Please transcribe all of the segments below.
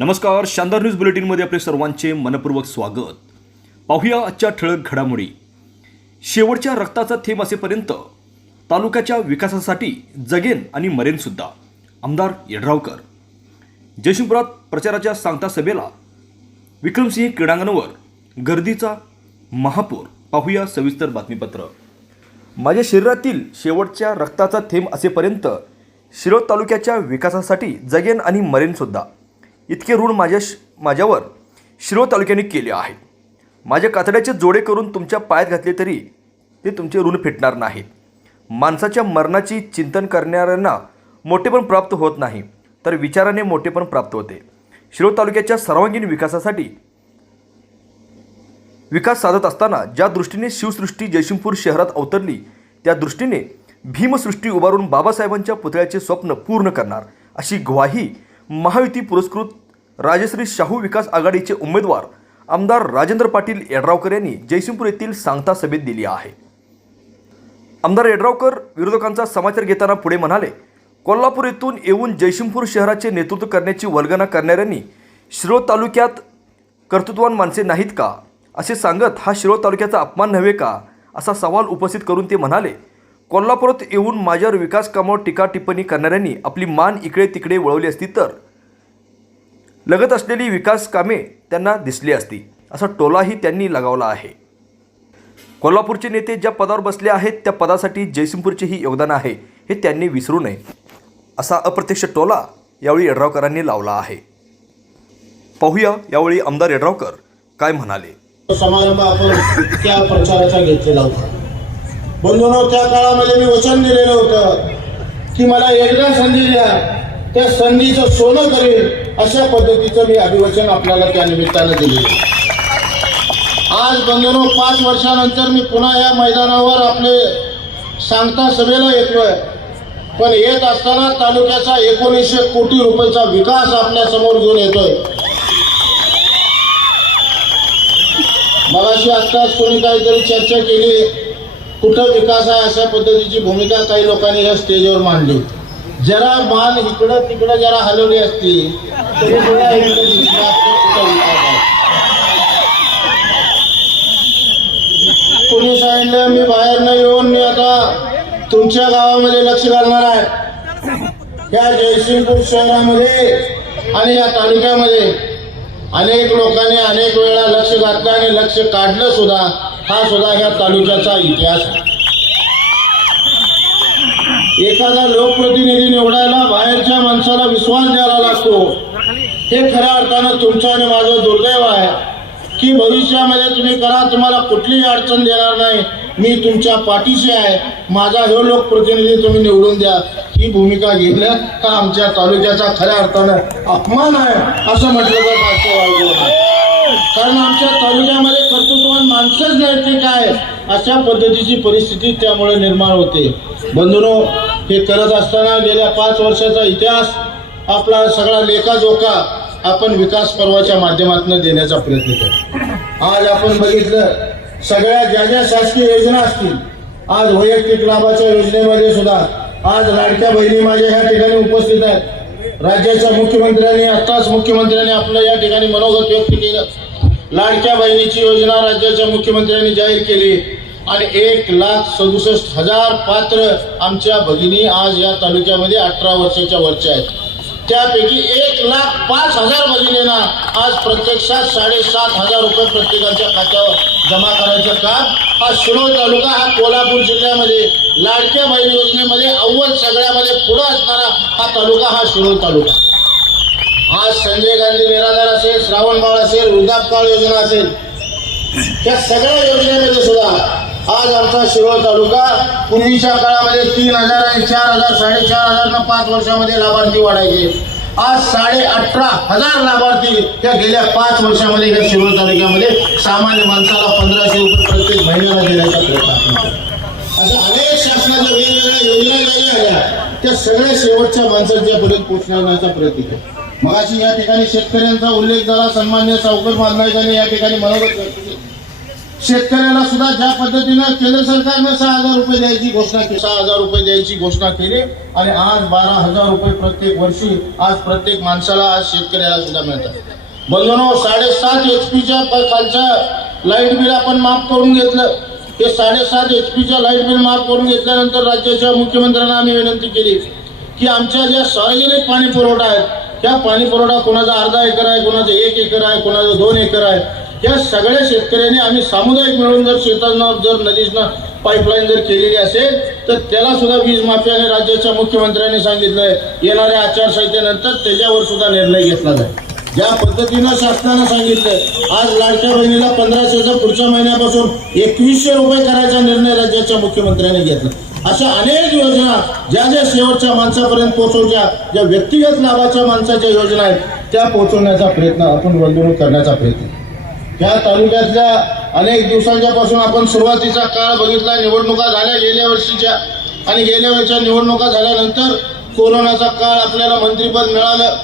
नमस्कार शानदार न्यूज बुलेटिनमध्ये आपले सर्वांचे मनपूर्वक स्वागत. पाहूया आजच्या ठळक घडामोडी. शेवटच्या रक्ताचा थेंब असेपर्यंत तालुक्याच्या विकासासाठी जगेन आणि मरेनसुद्धा आमदार यड्रावकर. जयसिंगपुरात प्रचाराच्या सांगता सभेला विक्रमसिंह क्रीडांगणावर गर्दीचा महापूर. पाहूया सविस्तर बातमीपत्र. माझ्या शरीरातील शेवटच्या रक्ताचा थेंब असेपर्यंत शिरोळ तालुक्याच्या विकासासाठी जगेन आणि मरेनसुद्धा इतके ऋण माझ्या माझ्यावर शिरोळ तालुक्याने केले आहे माझ्या कातड्याचे जोडे करून तुमच्या पायात घातले तरी ते तुमचे ऋण फेटणार नाहीत. माणसाच्या मरणाची चिंतन करणाऱ्यांना मोठेपण प्राप्त होत नाही तर विचाराने मोठेपण प्राप्त होते. शिरोळ तालुक्याच्या सर्वांगीण विकासासाठी विकास साधत असताना ज्या दृष्टीने शिवसृष्टी जयसिंगपूर शहरात अवतरली त्या दृष्टीने भीमसृष्टी उभारून बाबासाहेबांच्या पुतळ्याचे स्वप्न पूर्ण करणार अशी ग्वाही महायुती पुरस्कृत राजश्री शाहू विकास आघाडीचे उमेदवार आमदार राजेंद्र पाटील यड्रावकर यांनी जयसिंगपूर येथील सांगता सभेत दिली आहे. आमदार यड्रावकर विरोधकांचा समाचार घेताना पुढे म्हणाले कोल्हापूर येथून येऊन जयसिंगपूर शहराचे नेतृत्व करण्याची वल्गना करणाऱ्यांनी शिरोळ तालुक्यात कर्तृत्वान माणसे नाहीत का? असे सांगत हा शिरोळ तालुक्याचा अपमान नव्हे का? असा सवाल उपस्थित करून ते म्हणाले कोल्हापुरात येऊन माझ्यावर विकास कामावर टीका टिप्पणी करणाऱ्यांनी आपली मान इकडे तिकडे वळवली असती तर लगत असलेली विकास कामे त्यांना दिसली असती. असा टोलाही त्यांनी लगावला आहे. कोल्हापूरचे नेते ज्या पदावर बसले आहेत त्या पदासाठी जयसिंगपूरचेही योगदान आहे हे त्यांनी विसरू नये असा अप्रत्यक्ष टोला यावेळी यड्रावकरांनी लावला आहे. पाहूया यावेळी आमदार यड्रावकर काय म्हणाले. समारंभ आपण त्या प्रचाराचा घेतलेला होता. बंधूंनो त्या काळामध्ये मी वचन दिलेलं होतं की मला एकदा संधी द्या त्या संधीचं सोनं करेल अशा पद्धतीचं मी अभिवचन आपल्याला त्या निमित्तानं दिले आज बंधनो पाच वर्षानंतर मी पुन्हा या मैदानावर आपले सांगता सभेला येतोय. पण येत असताना तालुक्याचा एकोणीसशे कोटी रुपयाचा विकास आपल्यासमोर घेऊन येतोय. मगाशी आत्ताच कोणी काहीतरी चर्चा केली कुठं विकास आहे अशा पद्धतीची भूमिका काही लोकांनी या स्टेजवर मांडली. जरा मान इकडं तिकडं जरा हलवली असती कुणी कोणी सांगितलं मी बाहेर न येऊन मी आता तुमच्या गावामध्ये लक्ष घालणार आहे. या जयसिंगपूर शहरामध्ये आणि या तालुक्यामध्ये अनेक लोकांनी अनेक वेळा लक्ष घातलं आणि लक्ष काढलं सुद्धा. हा सुद्धा या तालुक्याचा इतिहास आहे. एखादा लोकप्रतिनिधी निवडायला बाहेरच्या माणसाला विश्वास द्यायला लागतो. हे खऱ्या अर्थानं तुमचं आणि माझं दुर्दैव आहे की भविष्यामध्ये तुम्ही करा तुम्हाला कुठलीही अडचण देणार नाही. मी तुमच्या पाठीशी आहे. माझा हे लोकप्रतिनिधी तुम्ही निवडून द्या. ही भूमिका घेतल्या का आमच्या तालुक्याचा खऱ्या अर्थानं अपमान आहे असं म्हटलं तर कारण आमच्या तालुक्यामध्ये कर्तृत्ववान माणसंच नाही ते काय अशा पद्धतीची परिस्थिती त्यामुळे निर्माण होते. बंधुनो हे करत असताना गेल्या पाच वर्षाचा इतिहास आपला सगळा लेखाजोखा आपण विकास पर्वाच्या माध्यमातून देण्याचा प्रयत्न केला आज आपण बघितलं सगळ्या ज्या ज्या शासकीय योजना असतील आज वैयक्तिक लाभाच्या योजनेमध्ये सुद्धा आज लाडक्या बहिणी माझ्या ह्या ठिकाणी उपस्थित आहेत. राज्याच्या मुख्यमंत्र्यांनी आताच मुख्यमंत्र्यांनी आपलं या ठिकाणी मनोगत व्यक्त केलं. लाडक्या बहिणीची योजना राज्याच्या मुख्यमंत्र्यांनी जाहीर केली. आणि एक लाख सदुसष्ट हजार पात्र आमच्या भगिनी आज या तालुक्यामध्ये अठरा वर्षाच्या वरच्या आहेत. त्यापैकी एक लाख पाच हजार भगिनींना आज प्रत्यक्षात साडेसात हजार रुपये प्रत्येकाच्या खात्यावर जमा करायचं काम हा शिरोळ तालुका हा कोल्हापूर जिल्ह्यामध्ये लाडक्या बहीण योजनेमध्ये अव्वल सगळ्यामध्ये पुढं असणारा हा तालुका हा शिरोळ तालुका. आज संजय गांधी निराधार असेल श्रावण बाळ असेल वृद्धापकाळ योजना असेल या सगळ्या योजनेमध्ये सुद्धा आज आमचा शिरोळ तालुका पूर्वीच्या काळामध्ये तीन हजार आणि चार हजार साडेचार हजार पाच वर्षामध्ये लाभार्थी वाढायचे. आज साडे अठरा हजार लाभार्थी या गेल्या पाच वर्षामध्ये या शिरोळ तालुक्यामध्ये सामान्य माणसाला पंधराशे रुपये प्रत्येक महिन्याला देण्याचा प्रयत्न अशा अनेक शासनाच्या वेगवेगळ्या योजना त्या सगळ्या शेवटच्या माणसाच्या पर्यंत पोहोचण्याचा प्रयत्न केला. मगाशी या ठिकाणी शेतकऱ्यांचा उल्लेख झाला सन्मान्य सावकर मालनायकांनी या ठिकाणी मनोगत व्यक्त शेतकऱ्याला सुद्धा ज्या पद्धतीनं केंद्र सरकारनं सहा हजार रुपये द्यायची घोषणा केली सहा हजार रुपये द्यायची घोषणा केली आणि आज बारा हजार रुपये प्रत्येक वर्षी आज प्रत्येक माणसाला आज शेतकऱ्याला सुद्धा मिळतात. बंधनो साडेसात एच पीच्या खालच्या लाइट बिल आपण माफ करून घेतलं. ते साडेसात एच पीच्या लाइट बिल माफ करून घेतल्यानंतर राज्याच्या मुख्यमंत्र्यांना आम्ही विनंती केली की आमच्या ज्या सार्वजनिक पाणी पुरवठा आहेत त्या पाणी पुरवठा कोणाचा अर्धा एकर आहे कोणाचा एक एकर आहे कोणाचा दोन एकर आहे या सगळ्या शेतकऱ्यांनी आम्ही सामुदायिक मिळून जर शेतांना जर नदीसनं पाईपलाईन जर केलेली असेल तर त्याला सुद्धा वीज माफी आणि राज्याच्या मुख्यमंत्र्यांनी सांगितलंय. येणाऱ्या आचारसंहितेनंतर त्याच्यावर सुद्धा निर्णय घेतला जाईल. ज्या पद्धतीनं शासनानं सांगितलंय आज लाडक्या बहिणीला पंधराशेचा पुढच्या महिन्यापासून एकवीसशे रुपये करायचा निर्णय राज्याच्या मुख्यमंत्र्यांनी घेतला. अशा अनेक योजना ज्या ज्या शेवटच्या माणसापर्यंत पोहोचवच्या ज्या व्यक्तिगत लाभाच्या माणसाच्या योजना आहेत त्या पोहोचवण्याचा प्रयत्न आपण वंदवणूक करण्याचा प्रयत्न या तालुक्यातल्या अनेक दिवसांच्या पासून आपण सुरुवातीचा काळ बघितला. निवडणुका झाल्या गेल्या वर्षीच्या आणि गेल्या वेळच्या निवडणुका झाल्यानंतर कोरोनाचा काळ आपल्याला मंत्रीपद मिळालं.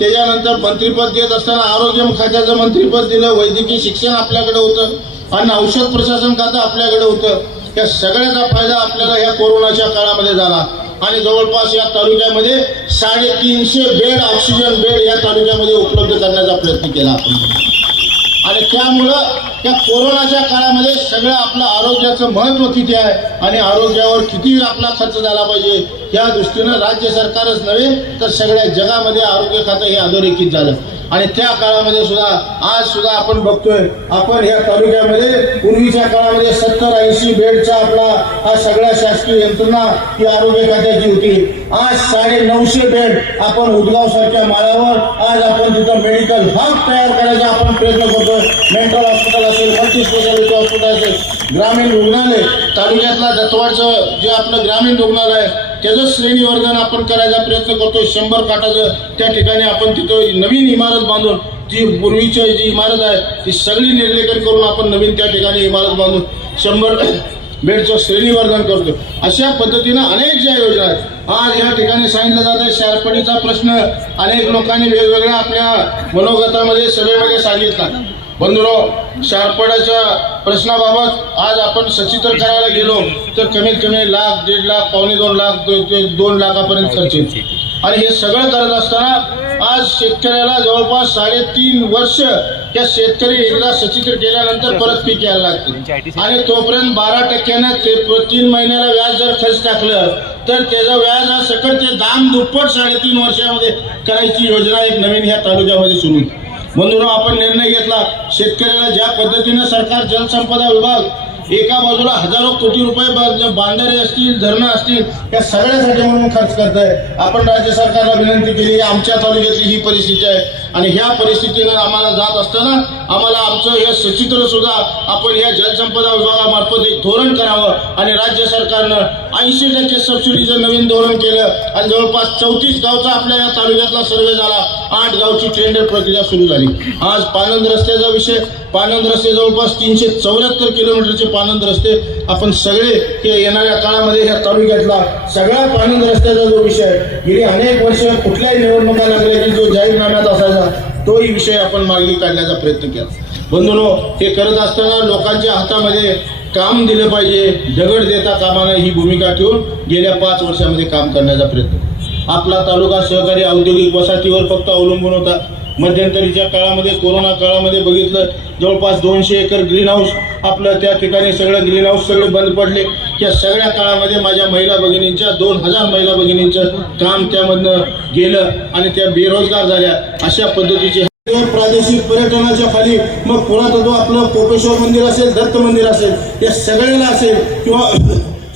त्याच्यानंतर मंत्रीपद देत असताना आरोग्य खात्याचं मंत्रीपद दिलं. वैद्यकीय शिक्षण आपल्याकडे होतं आणि औषध प्रशासन खातं आपल्याकडे होतं. या सगळ्याचा फायदा आपल्याला या कोरोनाच्या काळामध्ये झाला. आणि जवळपास या तालुक्यामध्ये साडेतीनशे बेड ऑक्सिजन बेड या तालुक्यामध्ये उपलब्ध करण्याचा प्रयत्न केला आपण. आणि त्यामुळं त्या कोरोनाच्या काळामध्ये सगळं आपलं आरोग्याचं महत्त्व किती आहे आणि आरोग्यावर किती आपला खर्च झाला पाहिजे या दृष्टीनं राज्य सरकारच नव्हे तर सगळ्या जगामध्ये आरोग्य खातं हे अधोरेखित झालं. आणि त्या काळामध्ये सुद्धा आज सुद्धा आपण बघतोय आपण या तालुक्यामध्ये पूर्वीच्या काळामध्ये सत्तर ऐंशी बेडचा आपला हा सगळ्या शासकीय यंत्रणा ही आरोग्य खात्याची होती. आज साडे नऊशे बेड आपण उदगाव सारख्या माळ्यावर आज आपण तिथं मेडिकल हब तयार करायचा आपण प्रयत्न करतोय. मेंटल हॉस्पिटल असेल मल्टी स्पेशालिटी हॉस्पिटल असेल ग्रामीण रुग्णालय तालुक्यातला दत्तवाडचं जे आपलं ग्रामीण रुग्णालय त्याचं श्रेणीवर्धन आपण करायचा प्रयत्न करतोय. शंभर काटाचं त्या ठिकाणी आपण तिथं नवीन इमारत बांधून जी पूर्वीची जी इमारत आहे ती सगळी निर्लेखन करून आपण नवीन त्या ठिकाणी इमारत बांधून शंभर बेडचं श्रेणीवर्धन करतो अशा पद्धतीनं अनेक ज्या योजना आहेत. आज या ठिकाणी सांगितलं जात आहे शारपणीचा प्रश्न अनेक लोकांनी वेगवेगळ्या आपल्या मनोगतामध्ये सभेमध्ये सांगितला. बंधुरो शारपडाच्या प्रश्नाबाबत आज आपण सचित्र करायला गेलो तर कमीत कमी लाख दीड लाख पावणे दोन लाख दोन लाखापर्यंत खर्च आणि हे सगळं करत असताना आज शेतकऱ्याला जवळपास साडेतीन वर्ष त्या शेतकरी एकदा सचित्र केल्यानंतर परत पीक यायला लागते आणि तोपर्यंत बारा टक्क्यानं ते तीन महिन्याला व्याज जर खर्च टाकलं तर त्याचं व्याज हा सकट ते दाम दुप्पट साडेतीन वर्षामध्ये करायची योजना एक नवीन ह्या तालुक्यामध्ये सुरू. म्हणून आपण निर्णय घेतला. शेतकऱ्याला ज्या पद्धतीनं सरकार जलसंपदा विभाग एका बाजूला हजारो कोटी रुपये बांधारे असतील धरणं असतील या सगळ्यासाठी म्हणून खर्च करत आहे आपण राज्य सरकारला विनंती केली आमच्या तालुक्यातली ही परिस्थिती आहे. आणि ह्या परिस्थितीनं आम्हाला जात असताना आम्हाला आमचं हे सचित्र सुद्धा आपण या जलसंपदा विभागामार्फत एक धोरण करावं आणि राज्य सरकारनं ऐंशी टक्के सबसिडीचं नवीन धोरण केलं आणि जवळपास चौतीस गावचा आपल्या या तालुक्यातला सर्वे झाला आठ गावची टेंडर प्रक्रिया सुरू झाली. आज पानंद रस्त्याचा विषय पानंद रस्ते जवळपास तीनशे चौऱ्याहत्तर किलोमीटरचे पानंद रस्ते आपण सगळे हे येणाऱ्या काळामध्ये ह्या तालुक्यातला सगळा पानंद रस्त्याचा जो विषय गेली अनेक वर्ष कुठल्याही निवडणुका लागल्या की जो जाहीरनाम्यात असायचा. तोही विषय आपण मागणी काढण्याचा प्रयत्न केला. बंधुनो हे करत असताना लोकांच्या हातामध्ये काम दिलं पाहिजे दगड देता कामानं ही भूमिका ठेवून गेल्या पाच वर्षामध्ये काम करण्याचा प्रयत्न आपला तालुका सहकारी औद्योगिक वसाहतीवर फक्त अवलंबून होता. मध्यंतरीच्या काळामध्ये कोरोना काळामध्ये बघितलं जवळपास दोनशे एकर ग्रीन हाऊस आपलं त्या ठिकाणी सगळं ग्रीन हाऊस सगळे बंद पडले. या सगळ्या काळामध्ये माझ्या महिला भगिनींच्या दोन हजार महिला भगिनींचं काम त्यामधनं गेलं आणि त्या बेरोजगार झाल्या. अशा पद्धतीचे प्रादेशिक पर्यटनाच्या खाली मग पुरातत्व आपलं कोपेश्वर मंदिर असेल दत्त मंदिर असेल या सगळ्याला असेल किंवा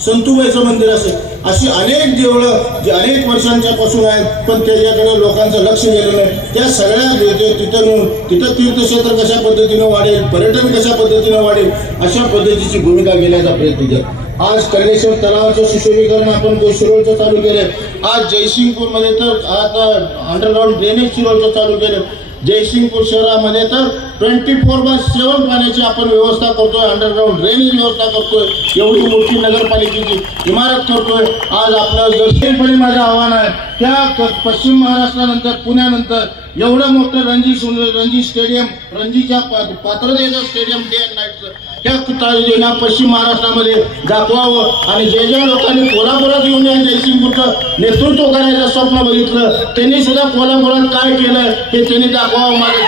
संतुबाईचं मंदिर असेल अशी अनेक देवळं जे अनेक वर्षांच्या पासून आहेत पण त्याच्याकडे लोकांचं लक्ष गेलं नाही. त्या सगळ्या जे- तिथं तिथं तीर्थक्षेत्र कशा पद्धतीनं वाढेल पर्यटन कशा पद्धतीनं वाढेल अशा पद्धतीची भूमिका घेण्याचा प्रयत्न केला. आज कर्णेश्वर तलावाचं सुशोभीकरण आपण शिरोळचं चालू केलं आज जयसिंगपूरमध्ये तर आता अंडरग्राऊंड ड्रेनेज शिरोळचं चालू केलं जयसिंगपूर शहरामध्ये तर ट्वेंटी फोर बाय सेवन पाण्याची आपण व्यवस्था करतोय अंडरग्राऊंड ड्रेनेज व्यवस्था करतोय एवढी मोठी नगरपालिकेची इमारत करतोय. आज आपलं दर्शनपणे माझं आव्हान आहे त्या पश्चिम महाराष्ट्रानंतर पुण्यानंतर एवढं मोठं रणजी सुंदर रणजी स्टेडियम रणजीच्या पात्रतेचं स्टेडियम डे अँड नाईटचं या तालुक्याला पश्चिम महाराष्ट्रामध्ये दाखवावं आणि जे ज्या लोकांनी कोल्हापुरात येऊन या जयसिंगपूरचं नेतृत्व करायचं स्वप्न बघितलं त्यांनी सुद्धा कोल्हापुरात काय केलं हे त्यांनी दाखवावं माझं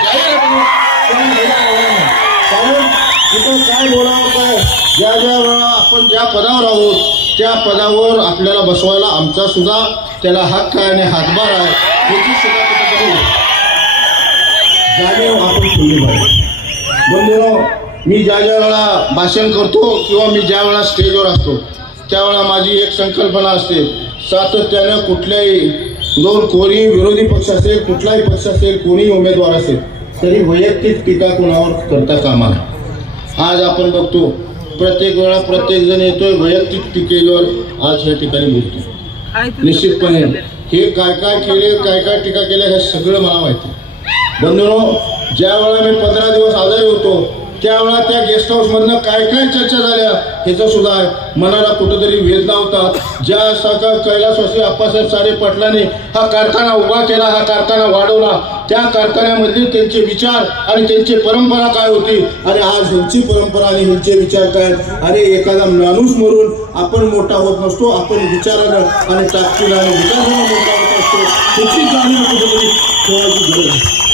कारण इथं काय बोलावं काय? ज्या ज्या वेळा आपण ज्या पदावर आहोत त्या पदावर आपल्याला बसवायला आमचा सुद्धा त्याला हक्क आहे आणि हातभार आहे. याची सुद्धा जाणीव आपण ठेवली पाहिजे. बंधूनो मी ज्या ज्या वेळा भाषण करतो किंवा मी ज्या वेळा स्टेजवर असतो त्यावेळा माझी एक संकल्पना असते. सातत्यानं कुठल्याही दोन कोणी विरोधी पक्ष असेल कुठलाही पक्ष असेल कोणी उमेदवार असेल तरी वैयक्तिक टीका कोणावर करता कामा. आज आपण बघतो प्रत्येक वेळा प्रत्येक जण येतोय वैयक्तिक टीकेवर आज या ठिकाणी बोलतो निश्चितपणे हे काय काय केले काय काय टीका केल्या हे सगळं मला माहिती बंधुनो ज्या वेळा मी पंधरा दिवस आजारी होतो त्यावेळा त्या गेस्ट हाऊस मधनं काय काय चर्चा झाल्या ह्याचा सुद्धा मनाला कुठंतरी वेदना होता ज्या साका कैलासवासी आप्पासाहेब सारे पाटलांनी हा कारखाना उभा केला हा कारखाना वाढवला त्या कारखान्यामधले त्यांचे विचार आणि त्यांची परंपरा काय होती? आणि आज ह्यांची परंपरा आणि ह्यांचे विचार काय? अरे एखादा माणूस मरून आपण मोठा होत नसतो आपण विचारानं आणि ताकदीला आणि विचारानं मोठा होत असतो. त्याची जाणीव कुठेतरी ठेवायची गरज आहे.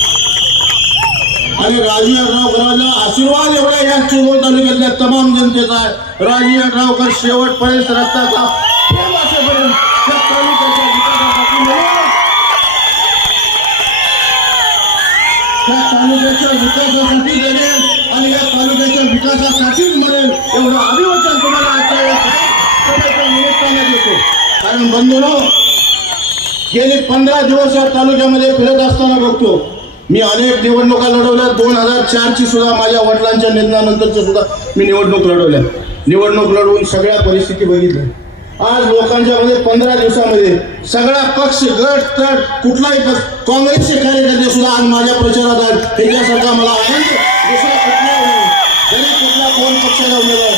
आणि राजी अड्रावकरांना आशीर्वाद एवढा या चिमूर तालुक्यातल्या तमाम जनतेचा आहे. राजी अड्रावकर शेवटपर्यंत रस्त्याचा प्रेम असेपर्यंत या तालुक्याच्या विकासासाठी म्हणून जगेल आणि या तालुक्याच्या विकासासाठीच म्हणेल एवढं अभिवचन तुम्हाला आजच्या निमित्ताने देतो. कारण बंधूनो गेली पंधरा दिवस या तालुक्यामध्ये फिरत असताना बघतो. मी अनेक निवडणुका लढवल्या दोन हजार चारची सुद्धा माझ्या वडिलांच्या निधनानंतरच्या सुद्धा मी निवडणूक लढवल्या निवडणूक लढवून सगळ्या परिस्थिती बघितल्या. आज लोकांच्या मध्ये पंधरा दिवसामध्ये सगळा पक्ष गट तट कुठलाही पक्ष काँग्रेसचे कार्यकर्ते सुद्धा आज माझ्या प्रचारात आहेत. त्याच्यासारखा मला आनंद दुसरा कुठलाही कुठला कोण पक्षाचा उमेदवार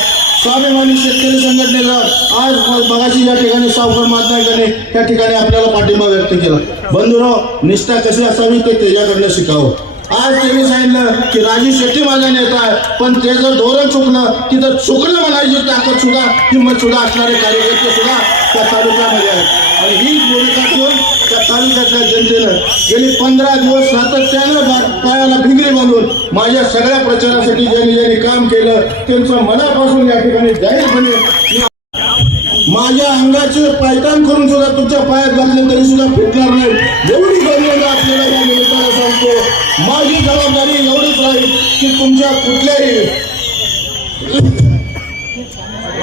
स्वाभिमानी शेतकरी संघटनेला आज बघाशी या ठिकाणी सावकर महात्माकडे त्या ठिकाणी आपल्याला पाठिंबा व्यक्त केला. बंधुराव निष्ठा कशी असावी ते त्याच्याकडनं शिकावं. आज त्यांनी सांगितलं की राजू शेट्टी माझा नेता आहे पण ते जर धोरण चुकलं की तर चुकलं म्हणायची ताकद सुद्धा किंमत सुद्धा असणारे कार्यकर्ते सुद्धा त्या तालुक्यामध्ये आहेत. आणि हीच भूमिका घेऊन त्या तालुक्यातल्या जनतेनं गेली पंधरा दिवस सातत्यानं पायाला भिंगरी बांधून माझ्या सगळ्या प्रचारासाठी ज्यांनी ज्यांनी त्यांचा मनापासून या ठिकाणी जाहीरपणे माझ्या अंगाचे पायतान करून सुद्धा तुमच्या पायात घातले तरी सुद्धा फुटणार नाही. एवढी गरजेचं आपल्याला या निमित्तानं सांगतो. माझी जबाबदारी एवढीच राहील की तुमच्या कुठल्याही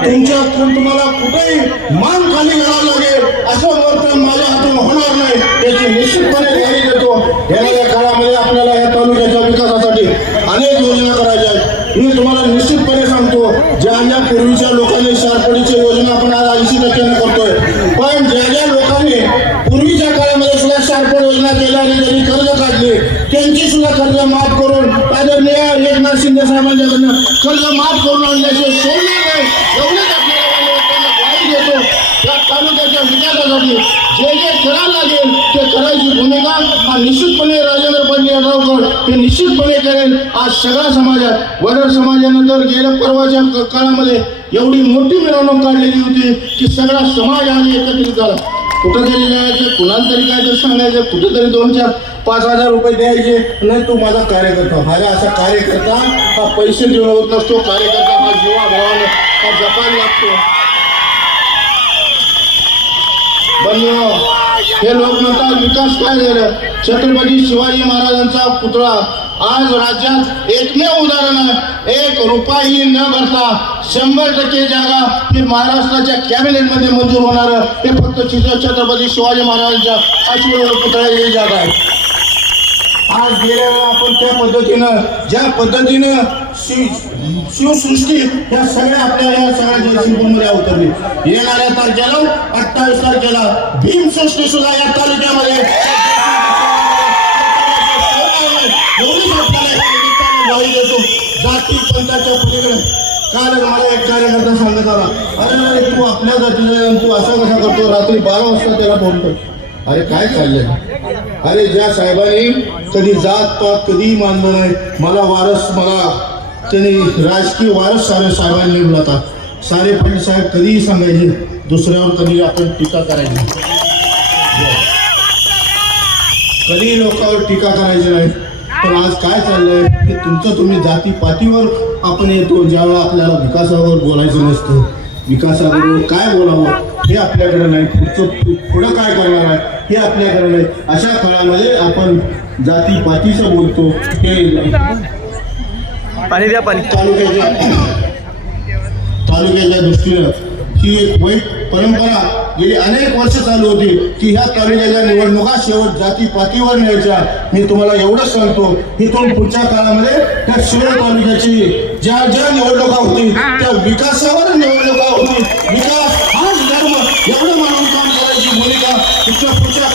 तुमच्या तुम्हाला कुठेही मान खाली घालावं लागेल. असं वर्तन माझ्या हातून होणार नाही. त्याची निश्चितपणे तयारी देतो येणाऱ्या काळामध्ये आपल्याला या तालुक्याच्या विकासासाठी अनेक योजना करायच्या मी तुम्हाला निश्चितपणे सांगतो ज्या ज्या पूर्वीच्या लोकांनी शारपडीची योजना आपण आज ऐंशी टक्क्याने करतोय पण ज्या ज्या लोकांनी पूर्वीच्या काळामध्ये सुद्धा शारपड योजना केल्या आणि त्यांनी कर्ज काढले त्यांची सुद्धा कर्ज माफ करून आदरणीय एकनाथ शिंदे साहेबांच्याकडनं कर्ज माफ करून आणल्याशिवाय सोडणार तालुक्याच्या विकासासाठी जे जे करायला लागेल ते करायची भूमिका हा निश्चितपणे राजेंद्र पाटील यड्रावकर हे निश्चितपणे करेल. आज सगळा समाजात आहे समाजानंतर गेल्या परवाच्या काळामध्ये एवढी मोठी मिरवणूक काढलेली होती की सगळा समाज आज एकत्रित झाला. कुठंतरी जायचं कुणाला तरी काय तर सांगायचं कुठेतरी दोन चार पाच हजार रुपये द्यायचे. नाही तू माझा कार्यकर्ता. अरे असा कार्यकर्ता हा पैसे देऊन होत नसतो. कार्यकर्ता हा जीवा भावाने हा जपायला लागतो. बंधू हे लोक म्हणतात विकास काय झालं छत्रपती शिवाजी महाराजांचा पुतळा आज राज्यात एकमेव उदाहरण आहे. एक रुपयाही न भरता शंभर टक्के जागा ही महाराष्ट्राच्या कॅबिनेटमध्ये मंजूर होणार हे फक्त चित्र छत्रपती शिवाजी महाराजांच्या आशीर्वाद पुतळ्याची जागा आहे. आज गेल्या वेळा आपण त्या पद्धतीनं ज्या पद्धतीनं शिव शिवसृष्टी या सगळ्या आपल्या या सगळ्या जयसिंगपूरमध्ये अवतरली. येणाऱ्या तारखेला अठ्ठावीस तारखेला भीमसृष्टी सुद्धा या तालुक्यामध्ये. या निमित्तानं ग्वाही देतो जाती पंथाच्या पलीकडे काल मला एक कार्यकर्ता सांगत आला अरे अरे तू आपल्या जातीचा तू असं कसा करतो? रात्री बारा वाजता त्याला बोलतो अरे काय चाललंय? अरे ज्या साहेबांनी कधी जात पात कधी मानलं नाही मला वारस मला त्यांनी राजकीय वारस सारे साहेबांनी नेमला होता सारे पाटील साहेब कधीही सांगायचे दुसऱ्यावर कधी आपण टीका करायची कधीही लोकांवर टीका करायची नाही. पण आज काय चाललंय की तुमचं तुम्ही जाती पातीवर आपण येतो ज्यावेळेला आपल्याला विकासावर बोलायचं नसतं. विकासाबरोबर काय बोलावं हे आपल्याकडे नाही. पुढचं पुढं काय करणार आहे हे आपल्याकडे नाही. अशा काळामध्ये आपण जाती पातीचं बोलतो हे पाणी द्या पाणी. तालुक्याच्या तालुक्याच्या दृष्टीनं ही एक वाईट परंपरा गेली अनेक वर्ष चालू होती की ह्या तालुक्याच्या निवडणुका शेवट जाती पातीवर न्यायच्या. मी तुम्हाला एवढंच सांगतो इथून पुढच्या काळामध्ये त्या शिरोळ तालुक्याची ज्या ज्या निवडणुका होती त्या विकासावर निवडणुका होती. विकास हाच धर्म एवढं मानून काम करायची भूमिका इथल्या पुढच्या